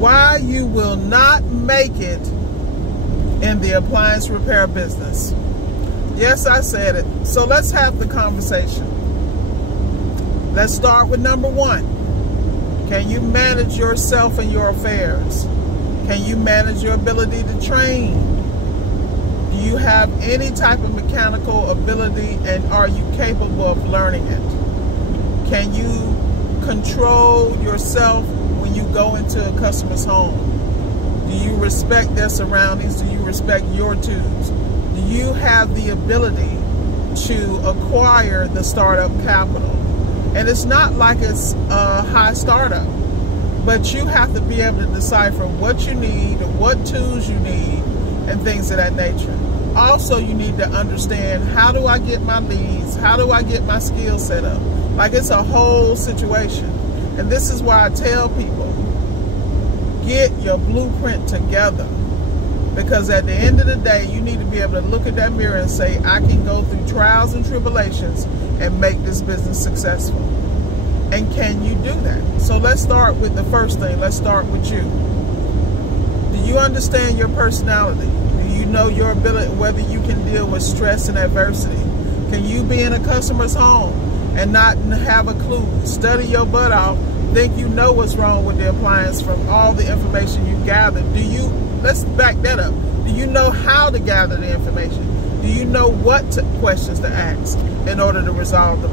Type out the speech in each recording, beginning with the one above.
why you will not make it in the appliance repair business. Yes, I said it. So let's have the conversation. Let's start with number one. Can you manage yourself and your affairs? Can you manage your ability to train? Do you have any type of mechanical ability, and are you capable of learning it? Can you control yourself when you go into a customer's home? Do you respect their surroundings? Do you respect your tools? Do you have the ability to acquire the startup capital? And it's not like it's a high startup, but you have to be able to decipher what you need, what tools you need, and things of that nature. Also, you need to understand, how do I get my leads? How do I get my skills set up? Like, it's a whole situation. And this is why I tell people, get your blueprint together. Because at the end of the day, you need to be able to look at that mirror and say, I can go through trials and tribulations and make this business successful. And can you do that? So let's start with the first thing. Let's start with you. Do you understand your personality? Do you know your ability, whether you can deal with stress and adversity? Can you be in a customer's home and not have a clue? Study your butt off, think you know what's wrong with the appliance from all the information you gathered. Let's back that up. Do you know how to gather the information? Do you know what questions to ask in order to resolve the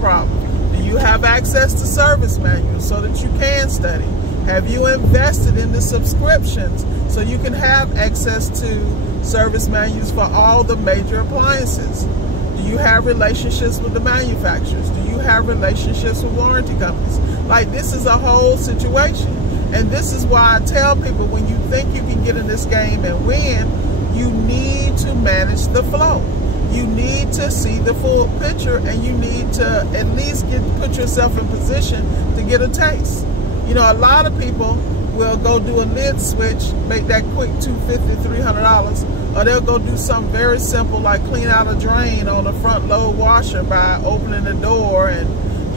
problem? Do you have access to service manuals so that you can study? Have you invested in the subscriptions so you can have access to service manuals for all the major appliances? Do you have relationships with the manufacturers? Do you have relationships with warranty companies? Like, this is a whole situation. And this is why I tell people, when you think you can get in this game and win, you need to manage the flow. You need to see the full picture, and you need to at least put yourself in position to get a taste. You know, a lot of people will go do a lid switch, make that quick $250, $300, or they'll go do something very simple like clean out a drain on a front load washer by opening the door and,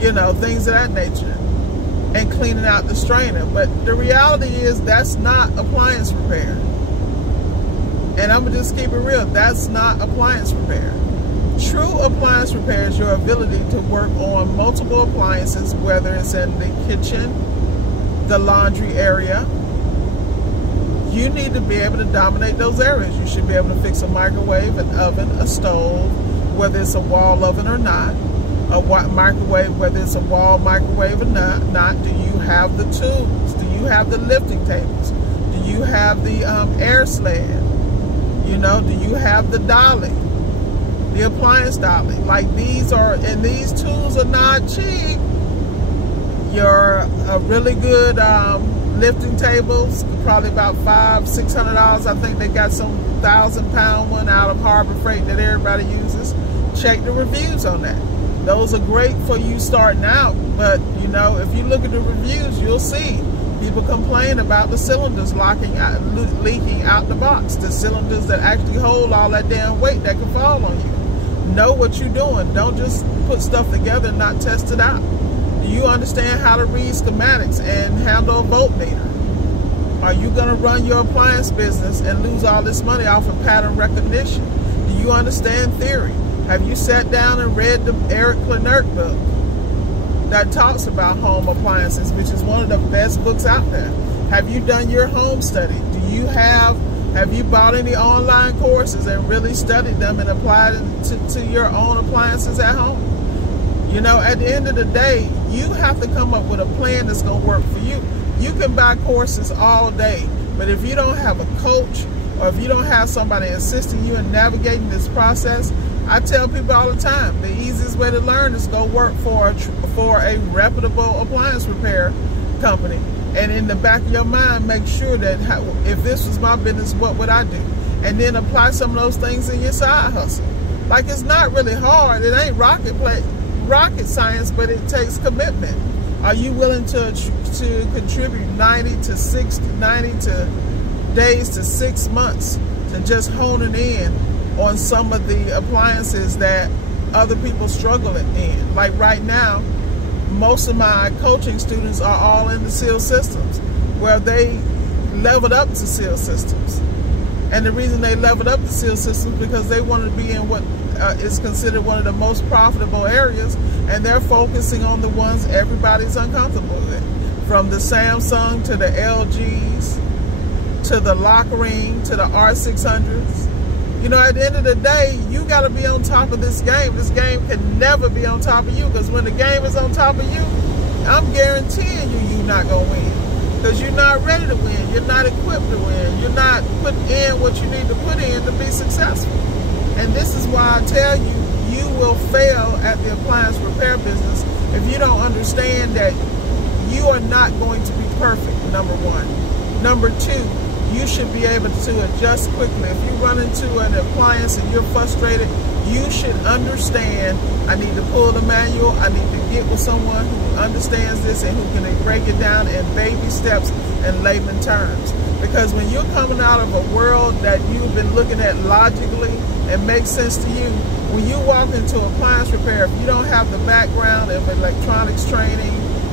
you know, things of that nature, and cleaning out the strainer. But the reality is, that's not appliance repair. And I'm gonna just keep it real, that's not appliance repair. True appliance repair is your ability to work on multiple appliances, whether it's in the kitchen, the laundry area. You need to be able to dominate those areas. You should be able to fix a microwave, an oven, a stove, whether it's a wall oven or not. A microwave, whether it's a wall microwave or not. Do you have the tools? Do you have the lifting tables? Do you have the air sled? You know, do you have the dolly? The appliance dolly? Like, these tools are not cheap. Your really good lifting tables, probably about $500–600. I think they got some 1,000-pound one out of Harbor Freight that everybody uses. Check the reviews on that. Those are great for you starting out, but you know, if you look at the reviews, you'll see people complain about the cylinders leaking out the box. The cylinders that actually hold all that damn weight that can fall on you. Know what you're doing. Don't just put stuff together and not test it out. Do you understand how to read schematics and handle a voltmeter? Are you going to run your appliance business and lose all this money off of pattern recognition? Do you understand theory? Have you sat down and read the Eric Clenert book that talks about home appliances, which is one of the best books out there? Have you done your home study? Have you bought any online courses and really studied them and applied it to your own appliances at home? You know, at the end of the day, you have to come up with a plan that's going to work for you. You can buy courses all day, but if you don't have a coach, or if you don't have somebody assisting you in navigating this process, I tell people all the time, the easiest way to learn is go work for a reputable appliance repair company. And in the back of your mind, make sure that if this was my business, what would I do? And then apply some of those things in your side hustle. Like, it's not really hard. It ain't rocket science, but it takes commitment. Are you willing to contribute 90 days to 6 months to just honing in on some of the appliances that other people struggle in? Like right now, most of my coaching students are all in the seal systems. where they leveled up to seal systems. And the reason they leveled up to seal systems because they wanted to be in what is considered one of the most profitable areas, and they're focusing on the ones everybody's uncomfortable with. From the Samsung to the LGs, to the Lockring, to the R600s. You know, at the end of the day, you got to be on top of this game. This game can never be on top of you, because when the game is on top of you, I'm guaranteeing you're not going to win. Because you're not ready to win. You're not equipped to win. You're not putting in what you need to put in to be successful. And this is why I tell you, you will fail at the appliance repair business if you don't understand that you are not going to be perfect, number one. Number two, you should be able to adjust quickly. If you run into an appliance and you're frustrated, you should understand, I need to pull the manual, I need to get with someone who understands this and who can break it down in baby steps and layman terms. Because when you're coming out of a world that you've been looking at logically and makes sense to you, when you walk into appliance repair, if you don't have the background of electronics training,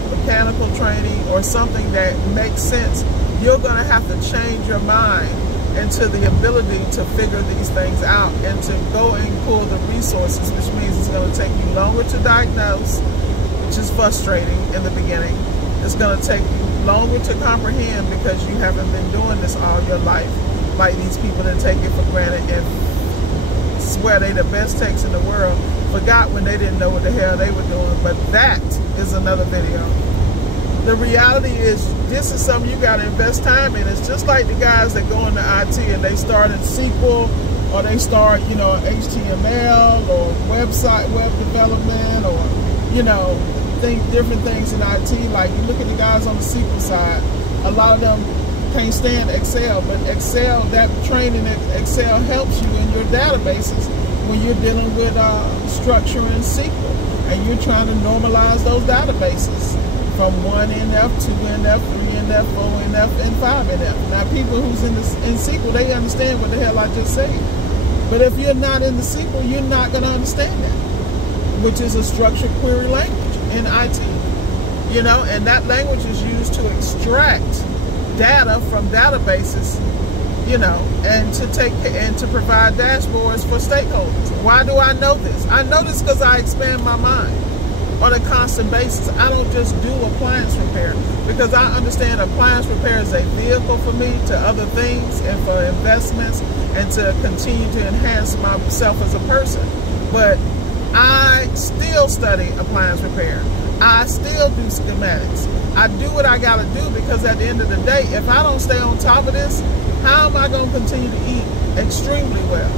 mechanical training, or something that makes sense, you're going to have to change your mind into the ability to figure these things out and to go and pull the resources, which means it's going to take you longer to diagnose, which is frustrating in the beginning. It's going to take you longer to comprehend because you haven't been doing this all your life, like these people that take it for granted and swear they the best takes in the world, forgot when they didn't know what the hell they were doing. But that is another video. The reality is, this is something you got to invest time in. It's just like the guys that go into IT and they start in SQL, or they start, you know, HTML or web development, or, you know, different things in IT. Like, you look at the guys on the SQL side, a lot of them can't stand Excel, but Excel, that training in Excel helps you in your databases when you're dealing with structuring SQL, and you're trying to normalize those databases from 1NF, 2NF, 3NF, 4NF, and 5NF. Now, people who's in SQL, they understand what the hell I just said. But if you're not in the SQL, you're not going to understand that, which is a structured query language in IT. You know, and that language is used to extract data from databases, you know, and to provide dashboards for stakeholders. Why do I know this? I know this because I expand my mind on a constant basis. I don't just do appliance repair, because I understand appliance repair is a vehicle for me to other things and for investments and to continue to enhance myself as a person. But I still study appliance repair. I still do schematics. I do what I gotta do, because at the end of the day, if I don't stay on top of this, how am I gonna continue to eat extremely well?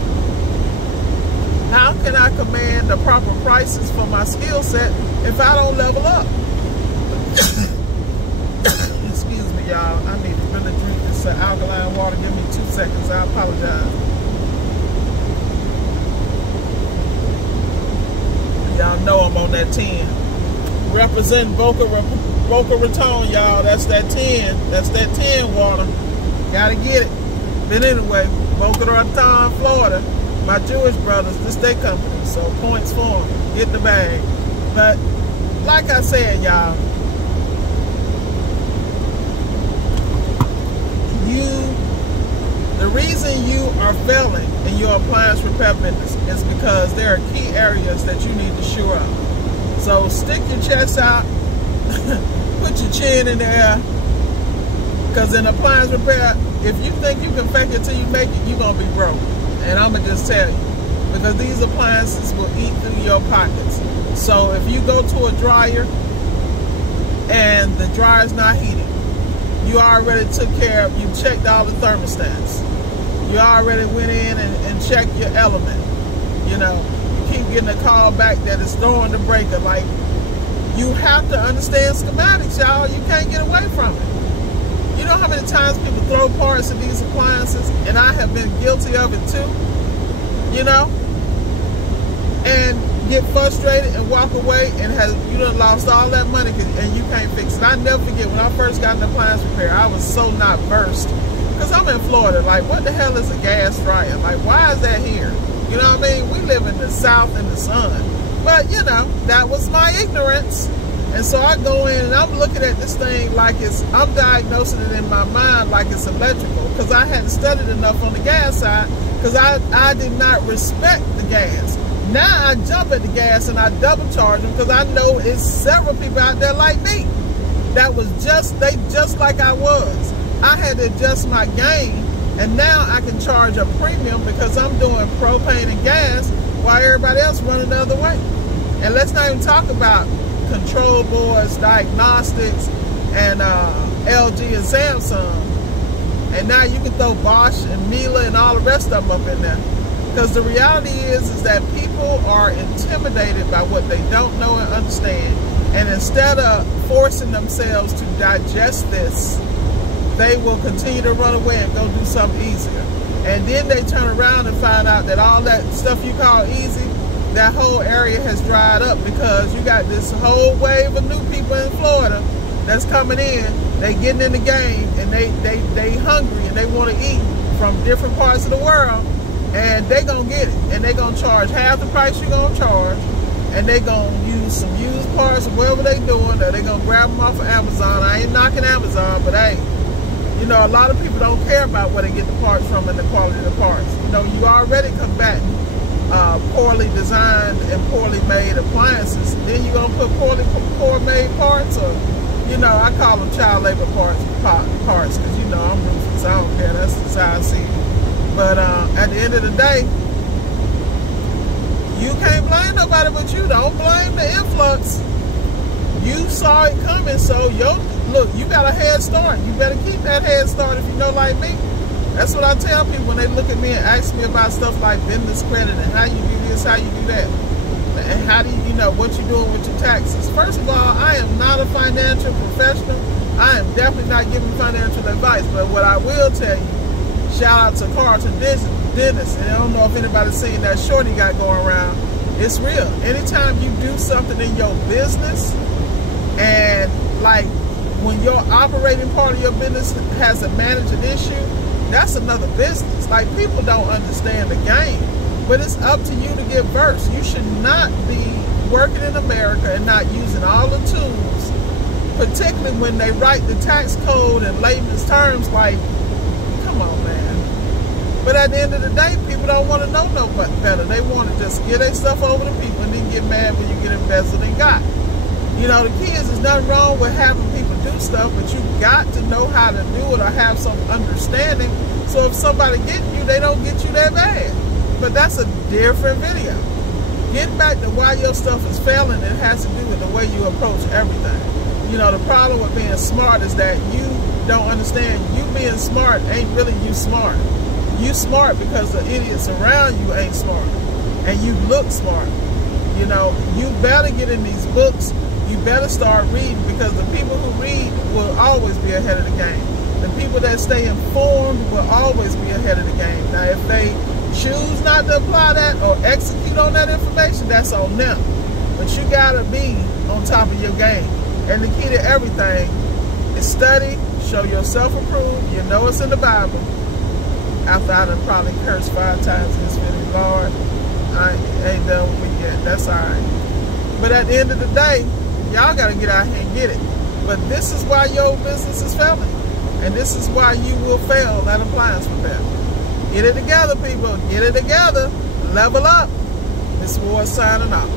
How can I command the proper prices for my skill set if I don't level up? Excuse me, y'all. I need to really drink this alkaline water. Give me 2 seconds. I apologize. Y'all know I'm on that 10. Representing Boca Raton, y'all. That's that 10. That's that 10 water. Gotta get it. But anyway, Boca Raton, Florida. My Jewish brothers, this their company, so points for them. Get the bag. But like I said, y'all, the reason you are failing in your appliance repair business is because there are key areas that you need to shore up. So stick your chest out, put your chin in the air, because in appliance repair, if you think you can fake it till you make it, you're going to be broke. And I'm going to just tell you, because these appliances will eat through your pockets. So if you go to a dryer and the dryer's not heating, you already took care of, you checked all the thermostats. You already went in and checked your element. You know, you keep getting a call back that it's throwing the breaker. Like, you have to understand schematics, y'all. You can't get away from it. You know how many times people throw parts of these appliances, and I have been guilty of it too, you know, and get frustrated and walk away and you done lost all that money and you can't fix it. I never forget when I first got an appliance repair, I was so not versed, because I'm in Florida. Like, what the hell is a gas dryer? Like, why is that here? You know what I mean? We live in the South in the sun. But, you know, that was my ignorance. And so I go in and I'm looking at this thing like I'm diagnosing it in my mind like it's electrical, because I hadn't studied enough on the gas side, because I did not respect the gas. Now I jump at the gas and I double charge them, because I know it's several people out there like me that was just like I was. I had to adjust my game, and now I can charge a premium because I'm doing propane and gas while everybody else running the other way. And let's not even talk about control boards, diagnostics, and LG and Samsung. And now you can throw Bosch and Miele and all the rest of them up in there. Because the reality is that people are intimidated by what they don't know and understand. And instead of forcing themselves to digest this, they will continue to run away and go do something easier. And then they turn around and find out that all that stuff you call easy, that whole area has dried up, because you got this whole wave of new people in Florida that's coming in. They getting in the game, and they hungry, and they want to eat from different parts of the world, and they gonna get it, and they gonna charge half the price you gonna charge, and they gonna use some used parts or whatever they doing, or they gonna grab them off of Amazon. I ain't knocking Amazon, but hey, you know, a lot of people don't care about where they get the parts from and the quality of the parts. You know, you already combating poorly designed and poorly made appliances. Then you're gonna put poor made parts, or, you know, I call them child labor parts, because, you know, I'm ruthless. I don't care. That's just how I see it. But at the end of the day, you can't blame nobody but you. Don't blame the influx. You saw it coming, so look, you got a head start. You better keep that head start if you know, like me. That's what I tell people when they look at me and ask me about stuff like business credit and how you do this, how you do that, and how do you know, what you're doing with your taxes. First of all, I am not a financial professional. I am definitely not giving financial advice, but what I will tell you, shout out to Carlton Dennis, and I don't know if anybody's seen that short he got going around. It's real. Anytime you do something in your business, and like when your operating part of your business has a managing issue, that's another business. Like, people don't understand the game, but it's up to you to get versed. You should not be working in America and not using all the tools, particularly when they write the tax code in layman's terms. Like, come on, man. But at the end of the day, people don't want to know no better. They want to just get their stuff over to people and then get mad when you get embezzled and got. You know, the key is there's nothing wrong with having people do stuff, but you got to know how to do it or have some understanding. So if somebody get you, they don't get you that bad. But that's a different video. Getting back to why your stuff is failing, it has to do with the way you approach everything. You know, the problem with being smart is that you don't understand. You being smart ain't really you smart. You smart because the idiots around you ain't smart. And you look smart. You know, you better get in these books. You better start reading, because the people who read will always be ahead of the game. The people that stay informed will always be ahead of the game. Now, if they choose not to apply that or execute on that information, that's on them. But you gotta be on top of your game. And the key to everything is study, show yourself approved. You know it's in the Bible. After I done probably cursed 5 times in this video, Lord, I ain't done with me yet. That's all right. But at the end of the day, y'all got to get out here and get it. But this is why your business is failing. And this is why you will fail at appliance repair. Get it together, people. Get it together. Level up. This is Ward signing off.